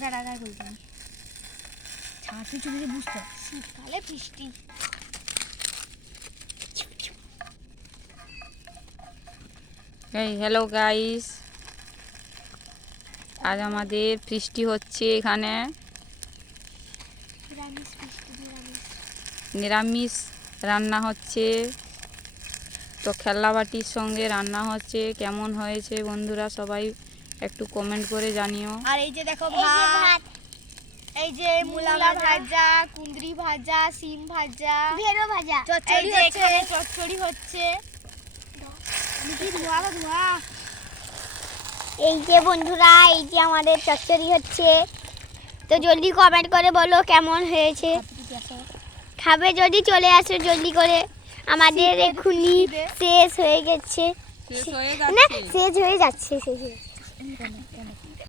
এটা রাগায় বলতাম ছাড়তে চলে বুঝতে শীতকালে বৃষ্টি। এই হ্যালো গাইস, আজ আমাদের বৃষ্টি হচ্ছে এখানে, নিরামিষ রান্না হচ্ছে। তো খেলনাবাটির সঙ্গে রান্না হচ্ছে। কেমন হয়েছে বন্ধুরা সবাই একটু কমেন্ট করে জানিও। আর এই যে দেখো ভাত, এই যে মূলা ভাজা, কুঁদরি ভাজা, সিম ভাজা, ভেড়ো ভাজা, এই যে এখানে চচ্চড়ি হচ্ছে। এই যে বন্ধুরা, এই যে আমাদের চচ্চড়ি হচ্ছে। তো জলদি কমেন্ট করে বলো কেমন হয়েছে। খাবে যদি চলে আসো জলদি করে, আমাদের এক্ষুনি শেষ হয়ে গেছে। শেষ হয়ে না যাচ্ছে। শেষ হয়ে যাচ্ছে।